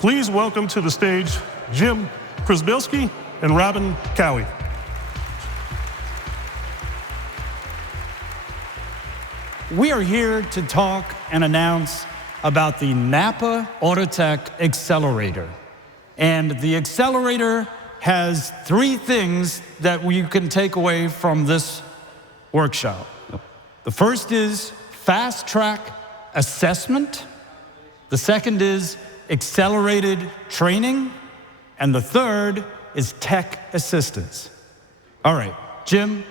Please welcome to the stage Jim Przybylski and Robin Cowie. We are here to talk and announce about the NAPA Autotech Accelerator. And the Accelerator has 3 things that you can take away from this workshop. The first is Fasttrack assessment. The second is accelerated training. And the third is tech assistance. All right, Jim,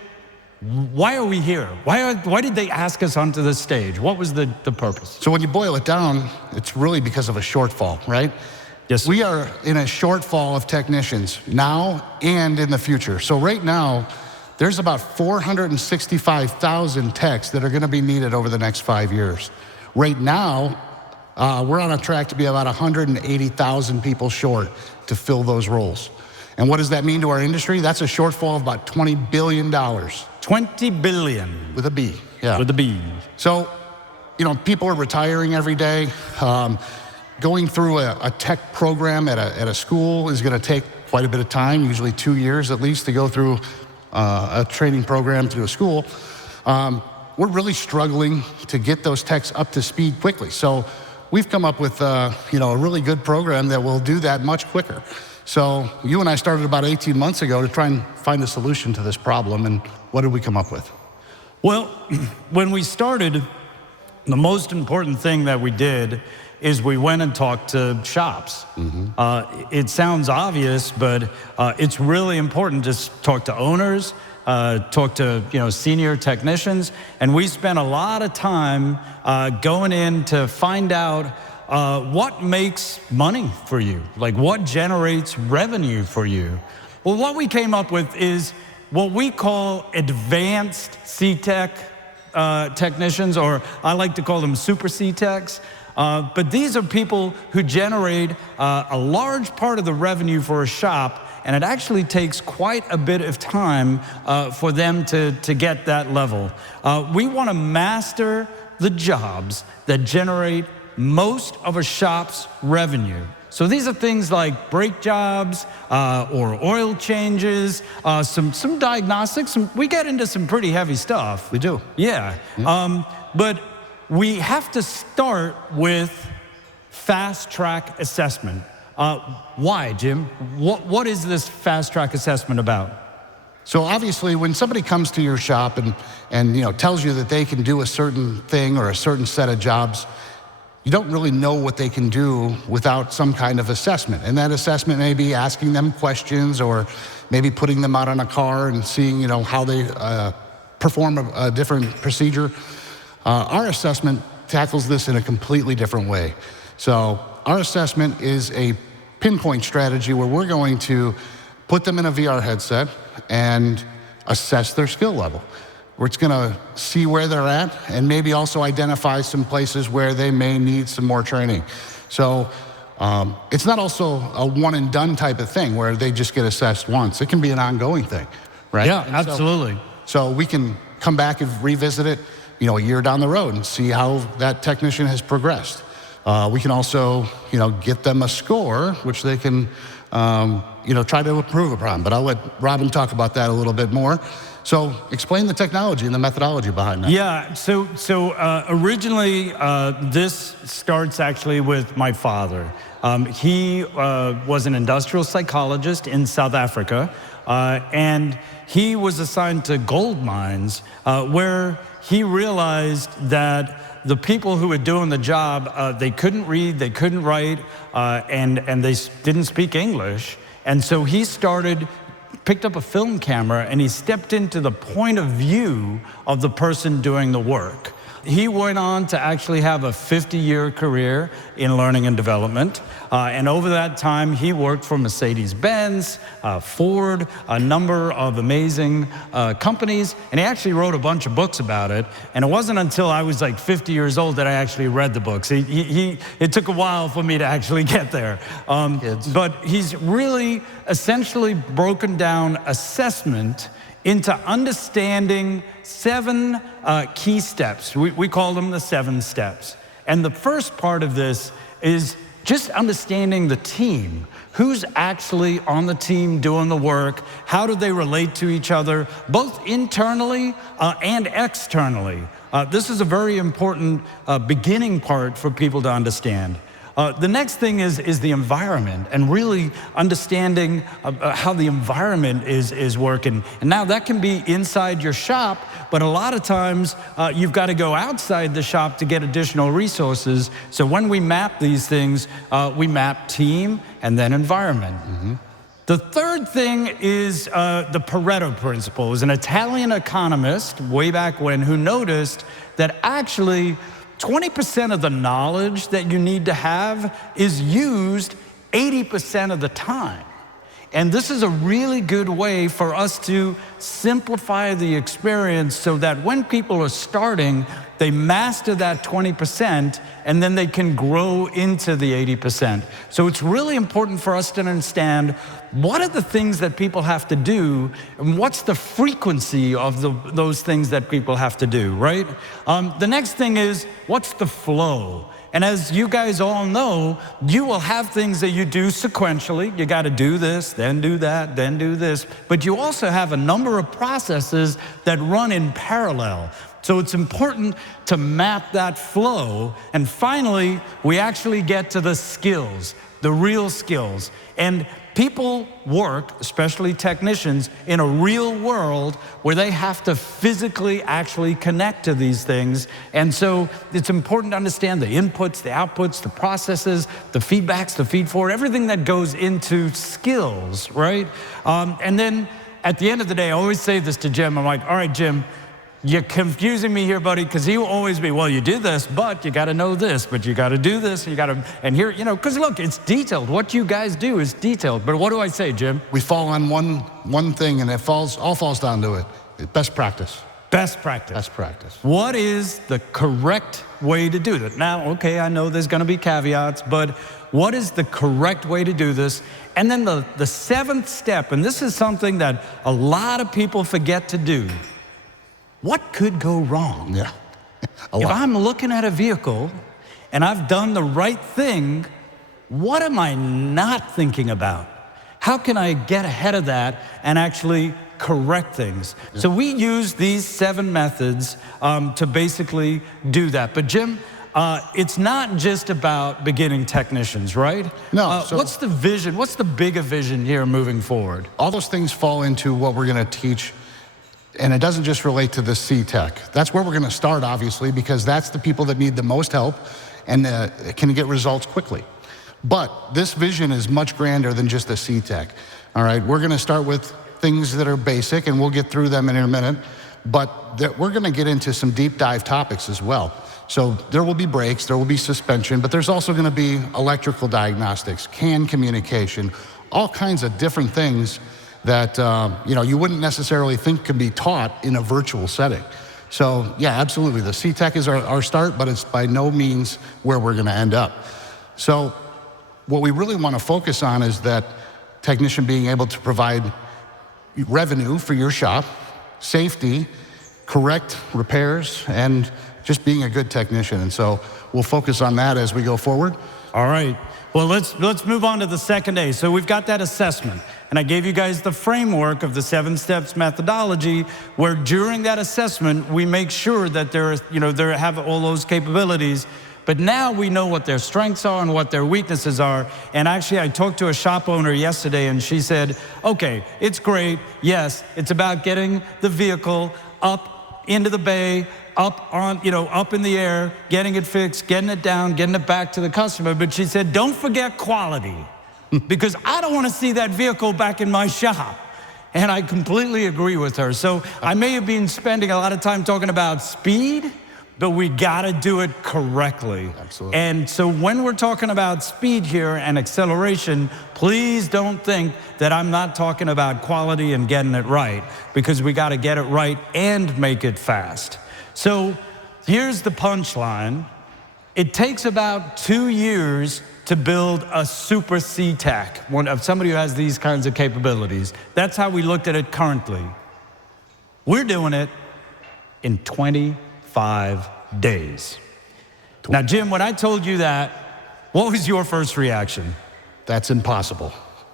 why are we here? Why did they ask us onto this stage? What was the purpose? So when you boil it down, it's really because of a shortfall, right? Yes, sir. We are in a shortfall of technicians now and in the future. So right now, there's about 465,000 techs that are going to be needed over the next 5 years. Right now, we're on a track to be about 180,000 people short to fill those roles. And what does that mean to our industry? That's a shortfall of about $20 billion. 20 billion. With a B, yeah. With a B. So, you know, people are retiring every day. Going through a tech program at a school is going to take quite a bit of time, usually 2 years at least, to go through a training program through a school. We're really struggling to get those techs up to speed quickly. So we've come up with a really good program that will do that much quicker. So you and I started about 18 months ago to try and find a solution to this problem, and what did we come up with? Well, when we started, the most important thing that we did is we went and talked to shops. It sounds obvious, but it's really important to talk to owners, talk to senior technicians, and we spent a lot of time going in to find out what makes money for you, like what generates revenue for you. Well, what we came up with is what we call advanced C-Tech technicians, or I like to call them super C-Techs. But these are people who generate a large part of the revenue for a shop, and it actually takes quite a bit of time for them to get that level. We want to master the jobs that generate most of a shop's revenue. So these are things like brake jobs or oil changes, some diagnostics. We get into some pretty heavy stuff. We do. Yeah. But we have to start with Fasttrack assessment. Why, Jim? What is this Fasttrack assessment about? So obviously, when somebody comes to your shop and tells you that they can do a certain thing or a certain set of jobs, you don't really know what they can do without some kind of assessment. And that assessment may be asking them questions, or maybe putting them out on a car and seeing how they perform a different procedure. Our assessment tackles this in a completely different way. So our assessment is a pinpoint strategy where we're going to put them in a VR headset and assess their skill level. It's going to see where they're at and maybe also identify some places where they may need some more training. So it's not also a one and done type of thing where they just get assessed once. It can be an ongoing thing, right? Yeah, absolutely. So we can come back and revisit it a year down the road and see how that technician has progressed. We can also, get them a score, which they can, try to improve upon. But I'll let Robin talk about that a little bit more. So explain the technology and the methodology behind that. Yeah, so originally this starts actually with my father. He was an industrial psychologist in South Africa, and he was assigned to gold mines where he realized that the people who were doing the job, they couldn't read, they couldn't write, and they didn't speak English. And so he picked up a film camera and he stepped into the point of view of the person doing the work. He went on to actually have a 50-year career in learning and development. And over that time, he worked for Mercedes-Benz, Ford, a number of amazing companies. And he actually wrote a bunch of books about it. And it wasn't until I was like 50 years old that I actually read the books. It took a while for me to actually get there. But he's really essentially broken down assessment into understanding 7 key steps. We call them the 7 steps. And the first part of this is just understanding the team. Who's actually on the team doing the work? How do they relate to each other, both internally and externally? This is a very important beginning part for people to understand. The next thing is the environment, and really understanding how the environment is working. And now that can be inside your shop, but a lot of times you've got to go outside the shop to get additional resources. So when we map these things, we map team and then environment. The third thing is the Pareto principle. It was an Italian economist way back when who noticed that actually 20% of the knowledge that you need to have is used 80% of the time. And this is a really good way for us to simplify the experience so that when people are starting, they master that 20% and then they can grow into the 80%. So it's really important for us to understand what are the things that people have to do and what's the frequency of those things that people have to do, right? The next thing is, what's the flow? And as you guys all know, you will have things that you do sequentially. You got to do this, then do that, then do this. But you also have a number of processes that run in parallel. So it's important to map that flow. And finally, we actually get to the skills, the real skills. And people work, especially technicians, in a real world where they have to physically actually connect to these things. And so it's important to understand the inputs, the outputs, the processes, the feedbacks, the feed forward, everything that goes into skills, right? And then at the end of the day, I always say this to Jim. I'm like, all right, Jim, you're confusing me here, buddy, because he will always be, well, you did this, but you got to know this, but you got to do this, and you got to, and here, you know, because look, it's detailed. What you guys do is detailed. But what do I say, Jim? We fall on one thing, and it all falls down to it. Best practice. Best practice. Best practice. What is the correct way to do that? Now, okay, I know there's going to be caveats, but what is the correct way to do this? And then the seventh step, and this is something that a lot of people forget to do. What could go wrong? Yeah. If I'm looking at a vehicle and I've done the right thing, what am I not thinking about? How can I get ahead of that and actually correct things? Yeah. So we use these 7 methods to basically do that. But Jim, it's not just about beginning technicians, right? No. What's the vision? What's the bigger vision here moving forward? All those things fall into what we're going to teach. And it doesn't just relate to the C-Tech. That's where we're going to start, obviously, because that's the people that need the most help and can get results quickly. But this vision is much grander than just the C-Tech. All right, we're going to start with things that are basic, and we'll get through them in a minute. But we're going to get into some deep dive topics as well. So there will be brakes, there will be suspension, but there's also going to be electrical diagnostics, CAN communication, all kinds of different things that you wouldn't necessarily think could be taught in a virtual setting. So yeah, absolutely, the C-Tech is our start, but it's by no means where we're going to end up. So what we really want to focus on is that technician being able to provide revenue for your shop, safety, correct repairs, and just being a good technician. And so we'll focus on that as we go forward. All right. Well, let's move on to the second day. So we've got that assessment, and I gave you guys the framework of the 7 steps methodology, where during that assessment we make sure that they have all those capabilities. But now we know what their strengths are and what their weaknesses are. And actually, I talked to a shop owner yesterday, and she said, "Okay, it's great. Yes, it's about getting the vehicle up into the bay, up in the air, getting it fixed, getting it down, getting it back to the customer." But she said, "Don't forget quality, because I don't want to see that vehicle back in my shop." And I completely agree with her. So I may have been spending a lot of time talking about speed, but we got to do it correctly. Absolutely. And so when we're talking about speed here and acceleration, please don't think that I'm not talking about quality and getting it right, because we got to get it right and make it fast. So here's the punchline. It takes about 2 years to build a super C-Tech, somebody who has these kinds of capabilities. That's how we looked at it currently. We're doing it in 25 days. Now, Jim, when I told you that, What was your first reaction? That's impossible.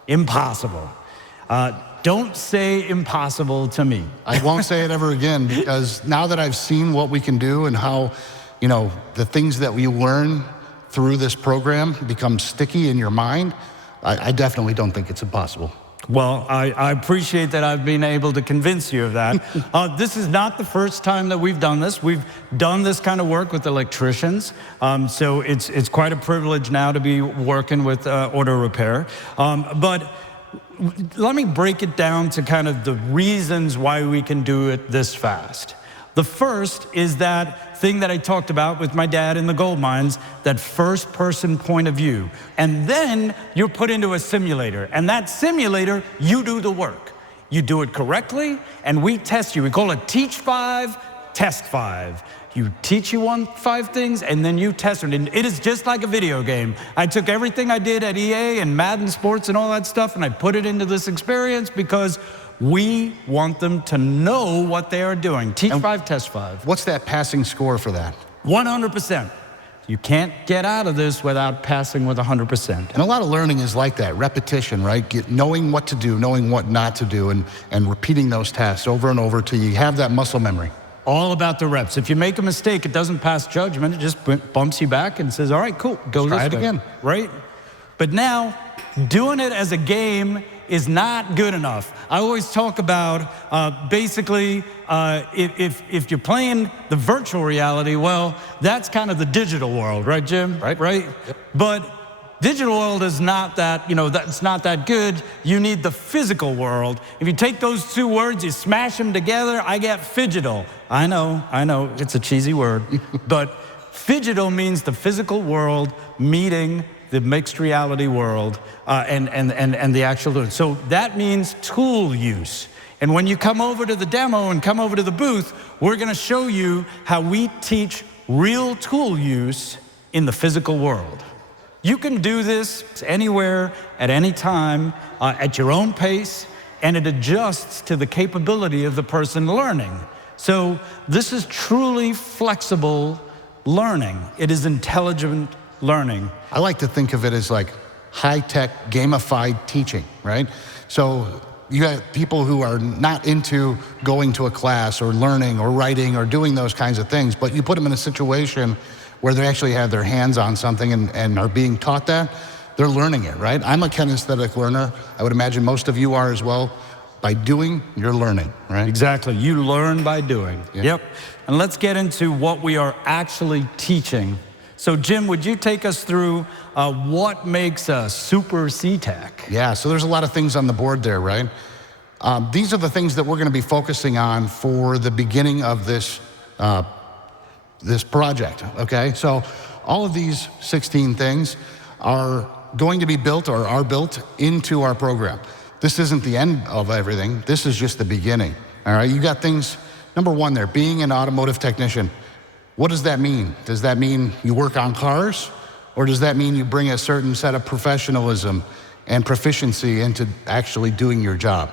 Impossible. Don't say impossible to me. I won't say it ever again, because now that I've seen what we can do and how, you know, the things that we learn through this program become sticky in your mind, I definitely don't think it's impossible. Well, I appreciate that I've been able to convince you of that. This is not the first time that we've done this. We've done this kind of work with electricians. So it's quite a privilege now to be working with auto repair. But let me break it down to kind of the reasons why we can do it this fast. The first is that thing that I talked about with my dad in the gold mines, that first person point of view. And then you're put into a simulator. And that simulator, you do the work. You do it correctly, and we test you. We call it Teach 5, Test 5. You teach you 5 things, and then you test it. And it is just like a video game. I took everything I did at EA and Madden Sports and all that stuff, and I put it into this experience because we want them to know what they are doing. Teach 5, Test 5. What's that passing score for that? 100%. You can't get out of this without passing with 100%. And a lot of learning is like that, repetition, right? Knowing what to do, knowing what not to do, and repeating those tasks over and over till you have that muscle memory. All about the reps. If you make a mistake, it doesn't pass judgment. It just bumps you back and says, all right, cool, go Try this it way. again. Right? But now, doing it as a game is not good enough. I always talk about basically, if you're playing the virtual reality, well, that's kind of the digital world, right, Jim? Right. Yep. But digital world is not that, that's not that good. You need the physical world. If you take those 2 words, you smash them together, I get phigital. I know, it's a cheesy word, but phygital means the physical world meeting the mixed reality world and the actual. So that means tool use. And when you come over to the demo and come over to the booth, we're going to show you how we teach real tool use in the physical world. You can do this anywhere, at any time, at your own pace, and it adjusts to the capability of the person learning. So this is truly flexible learning. It is intelligent learning. I like to think of it as like high-tech gamified teaching, right? So you have people who are not into going to a class or learning or writing or doing those kinds of things, but you put them in a situation where they actually have their hands on something and are being taught that, they're learning it, right? I'm a kinesthetic learner. I would imagine most of you are as well. By doing, you're learning, right? Exactly. You learn by doing. Yeah. Yep. And let's get into what we are actually teaching. So, Jim, would you take us through what makes a super C-Tech? Yeah, so there's a lot of things on the board there, right? These are the things that we're going to be focusing on for the beginning of this this project, okay? So all of these 16 things are going to be built or are built into our program. This isn't the end of everything. This is just the beginning, all right? You got things, number 1 there, being an automotive technician. What does that mean? Does that mean you work on cars? Or does that mean you bring a certain set of professionalism and proficiency into actually doing your job,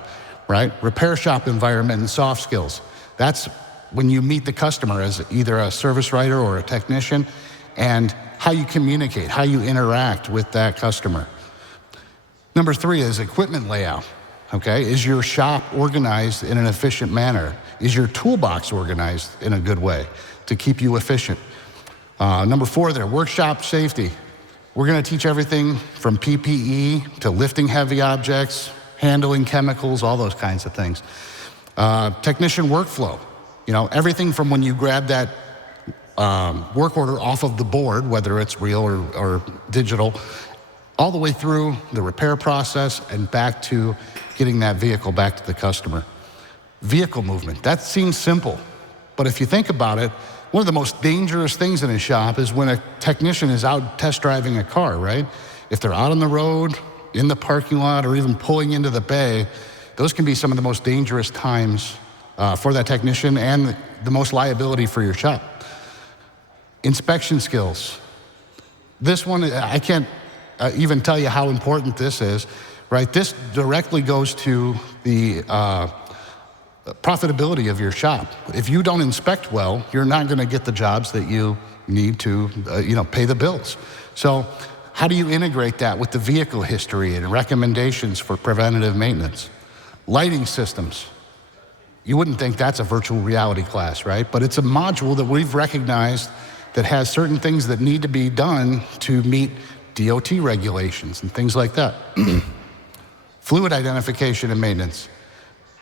right? Repair shop environment and soft skills. That's when you meet the customer as either a service writer or a technician, and how you communicate, how you interact with that customer. Number 3 is equipment layout, okay? Is your shop organized in an efficient manner? Is your toolbox organized in a good way to keep you efficient? Number 4 there, workshop safety. We're gonna teach everything from PPE to lifting heavy objects, handling chemicals, all those kinds of things. Technician workflow. Everything from when you grab that work order off of the board, whether it's real or digital, all the way through the repair process and back to getting that vehicle back to the customer. Vehicle movement, that seems simple, but if you think about it, one of the most dangerous things in a shop is when a technician is out test driving a car, right? If they're out on the road, in the parking lot, or even pulling into the bay, those can be some of the most dangerous times for that technician and the most liability for your shop. Inspection skills. This one, I can't even tell you how important this is, right? This directly goes to the profitability of your shop. If you don't inspect well, you're not gonna get the jobs that you need to pay the bills. So how do you integrate that with the vehicle history and recommendations for preventative maintenance? Lighting systems. You wouldn't think that's a virtual reality class, right? But it's a module that we've recognized that has certain things that need to be done to meet DOT regulations and things like that. Fluid identification and maintenance.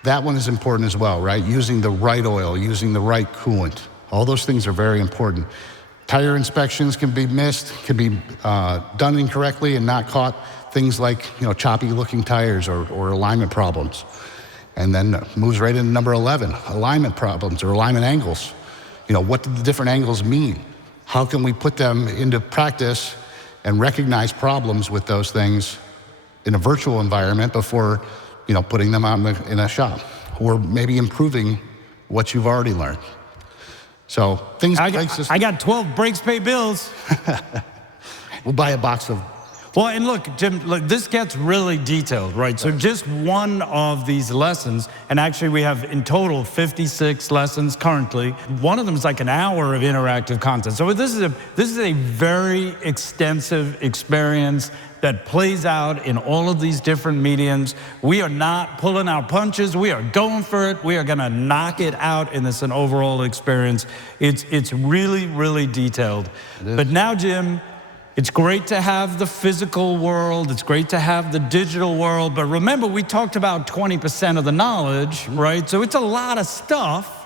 That one is important as well, right? Using the right oil, using the right coolant. All those things are very important. Tire inspections can be missed, can be done incorrectly and not caught. Things like, choppy looking tires or alignment problems. And then moves right into number 11, alignment problems or alignment angles. What do the different angles mean? How can we put them into practice and recognize problems with those things in a virtual environment before, putting them out in a shop, or maybe improving what you've already learned. So things I got 12 brakes pay bills. We'll buy a box of. Well, and look, Jim, this gets really detailed, right? So just one of these lessons, and actually we have in total 56 lessons currently. One of them is like an hour of interactive content. So this is a very extensive experience that plays out in all of these different mediums. We are not pulling our punches. We are going for it. We are gonna knock it out in this an overall experience. It's really, really detailed. But now, Jim, it's great to have the physical world. It's great to have the digital world. But remember, we talked about 20% of the knowledge, right? So it's a lot of stuff,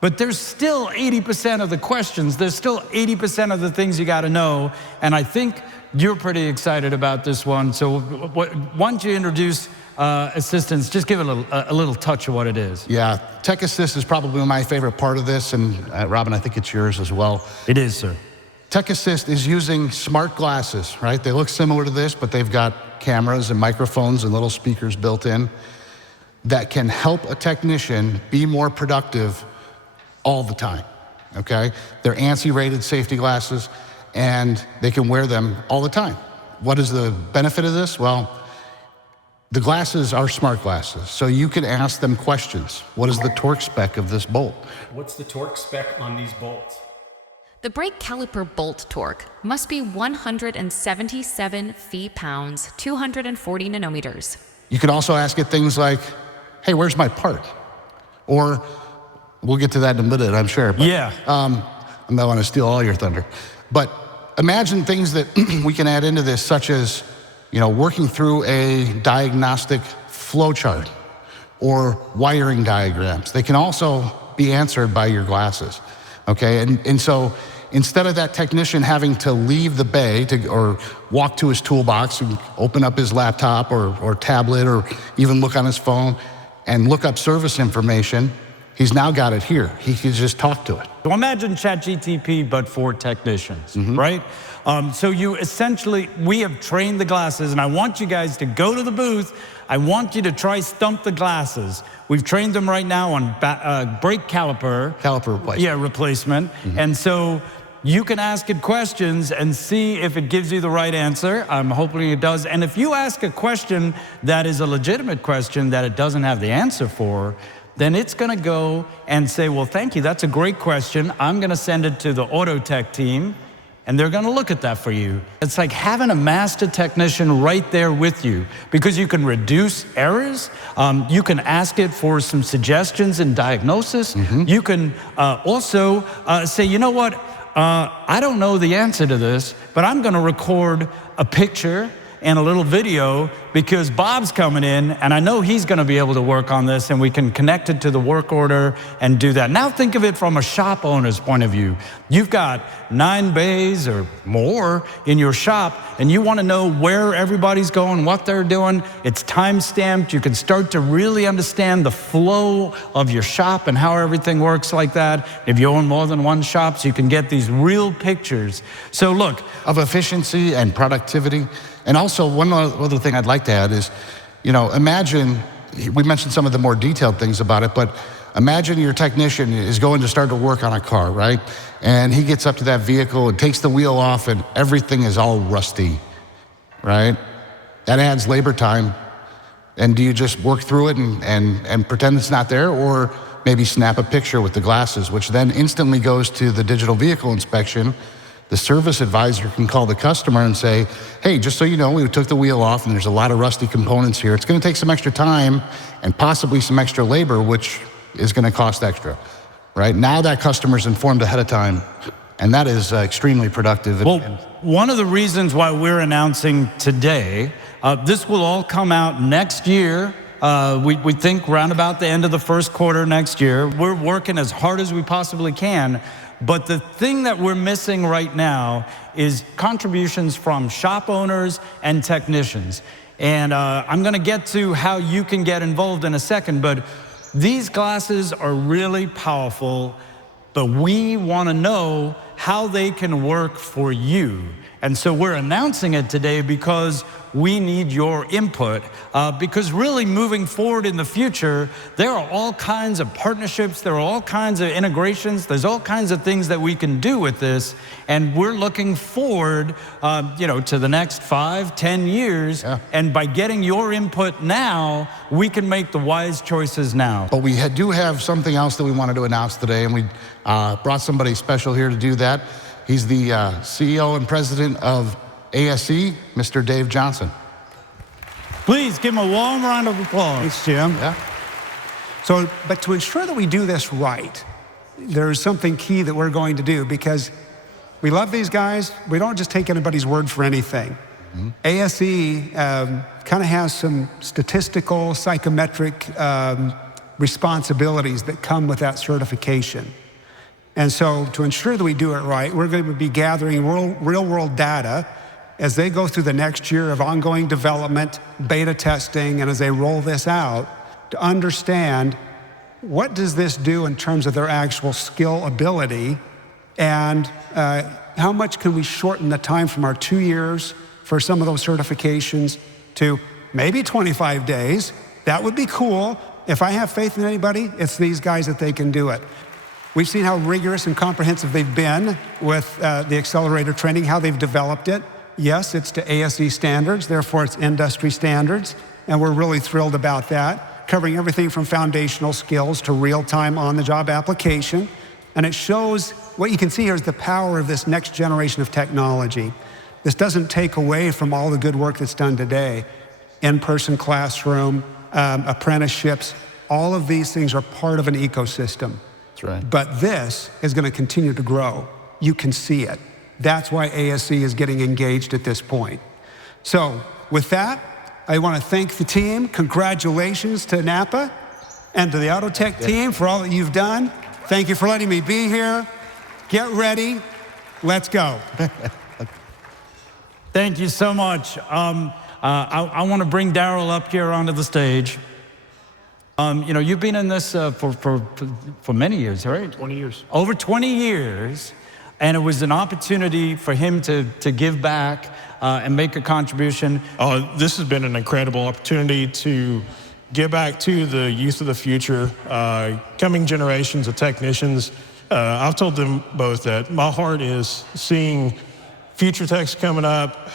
but there's still 80% of the questions. There's still 80% of the things you gotta know. And I think you're pretty excited about this one. So why don't you introduce assistance? Just give it a little touch of what it is. Yeah, Tech Assist is probably my favorite part of this. And Robin, I think it's yours as well. It is, sir. Tech Assist is using smart glasses, right? They look similar to this, but they've got cameras and microphones and little speakers built in that can help a technician be more productive all the time, okay? They're ANSI-rated safety glasses, and they can wear them all the time. What is the benefit of this? Well, the glasses are smart glasses, so you can ask them questions. What is the torque spec of this bolt? What's the torque spec on these bolts? The brake caliper bolt torque must be 177 feet-pounds, 240 nanometers. You can also ask it things like, hey, where's my part? Or, we'll get to that in a minute, I'm sure. But, yeah. I don't want to steal all your thunder. But imagine things that we can add into this, such as, working through a diagnostic flow chart or wiring diagrams. They can also be answered by your glasses, okay? And so instead of that technician having to leave the bay or walk to his toolbox and open up his laptop or tablet or even look on his phone and look up service information, he's now got it here. He can just talk to it. So imagine ChatGTP, but for technicians, right? So we have trained the glasses, and I want you guys to go to the booth. I want you to try stump the glasses. We've trained them right now on brake caliper. Caliper replacement. Yeah, replacement. And so you can ask it questions and see if it gives you the right answer. I'm hoping it does. And if you ask a question that is a legitimate question that it doesn't have the answer for, then it's gonna go and say, well, thank you, that's a great question. I'm gonna send it to the Autotech team, and they're gonna look at that for you. It's like having a master technician right there with you, because you can reduce errors. You can ask it for some suggestions and diagnosis. You can also say, you know what, I don't know the answer to this, but I'm gonna record a picture and a little video because Bob's coming in and I know he's gonna be able to work on this, and we can connect it to the work order and do that. Now think of it from a shop owner's point of view. You've got 9 bays or more in your shop, and you wanna know where everybody's going, what they're doing. It's time-stamped. You can start to really understand the flow of your shop and how everything works like that. If you own more than one shop, so you can get these real pictures. So look. Of efficiency and productivity. And also, one other thing I'd like to add is, imagine, we mentioned some of the more detailed things about it, but imagine your technician is going to start to work on a car, right? And he gets up to that vehicle and takes the wheel off and everything is all rusty, right? That adds labor time. And do you just work through it and pretend it's not there? Or maybe snap a picture with the glasses, which then instantly goes to the digital vehicle inspection The service advisor can call the customer and say, hey, just so you know, we took the wheel off and there's a lot of rusty components here. It's going to take some extra time and possibly some extra labor, which is going to cost extra, right? Now that customer's informed ahead of time, and that is extremely productive. Well, one of the reasons why we're announcing today, this will all come out next year. We think around about the end of the first quarter next year. We're working as hard as we possibly can. But the thing that we're missing right now is contributions from shop owners and technicians. And I'm going to get to how you can get involved in a second, but these glasses are really powerful, but we want to know how they can work for you. And so we're announcing it today because we need your input. Because really moving forward in the future, there are all kinds of partnerships, there are all kinds of integrations, there's all kinds of things that we can do with this. And we're looking forward to the next 5, 10 years. Yeah. And by getting your input now, we can make the wise choices now. But we do have something else that we wanted to announce today, and we brought somebody special here to do that. He's the CEO and president of ASE, Mr. Dave Johnson. Please give him a warm round of applause. Thanks, Jim. Yeah. So, but to ensure that we do this right, there's something key that we're going to do, because we love these guys. We don't just take anybody's word for anything. Mm-hmm. ASE kind of has some statistical, psychometric responsibilities that come with that certification. And so to ensure that we do it right, we're going to be gathering real-world data as they go through the next year of ongoing development, beta testing, and as they roll this out, to understand what does this do in terms of their actual skill ability, and how much can we shorten the time from our 2 years for some of those certifications to maybe 25 days. That would be cool. If I have faith in anybody, it's these guys that they can do it. We've seen how rigorous and comprehensive they've been with the Accelerator training, how they've developed it. Yes, it's to ASE standards, therefore it's industry standards, and we're really thrilled about that, covering everything from foundational skills to real-time on-the-job application. And it shows, what you can see here is the power of this next generation of technology. This doesn't take away from all the good work that's done today. In-person classroom, apprenticeships, all of these things are part of an ecosystem. That's right. But this is going to continue to grow. You can see it. That's why ASE is getting engaged at this point. So with that, I want to thank the team. Congratulations to NAPA and to the Autotech team for all that you've done. Thank you for letting me be here. Get ready. Let's go. Thank you so much. I want to bring Daryl up here onto the stage. You've been in this for many years, right? 20 years. Over 20 years, and it was an opportunity for him to give back and make a contribution. This has been an incredible opportunity to give back to the youth of the future, coming generations of technicians. I've told them both that my heart is seeing future techs coming up,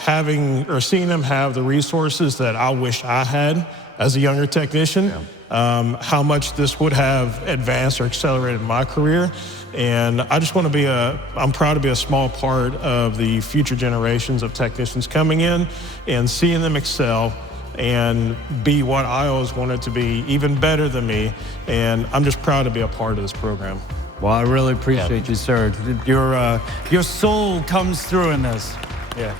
seeing them have the resources that I wish I had as a younger technician. Yeah. How much this would have advanced or accelerated my career. And I just want to I'm proud to be a small part of the future generations of technicians coming in and seeing them excel and be what I always wanted to be, even better than me. And I'm just proud to be a part of this program. Well, I really appreciate you, sir. Your soul comes through in this. Yeah.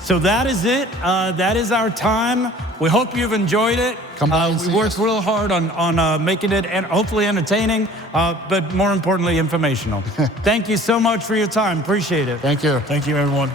So that is it. That is our time. We hope you've enjoyed it. We worked real hard on making it and hopefully entertaining, but more importantly, informational. Thank you so much for your time. Appreciate it. Thank you. Thank you, everyone.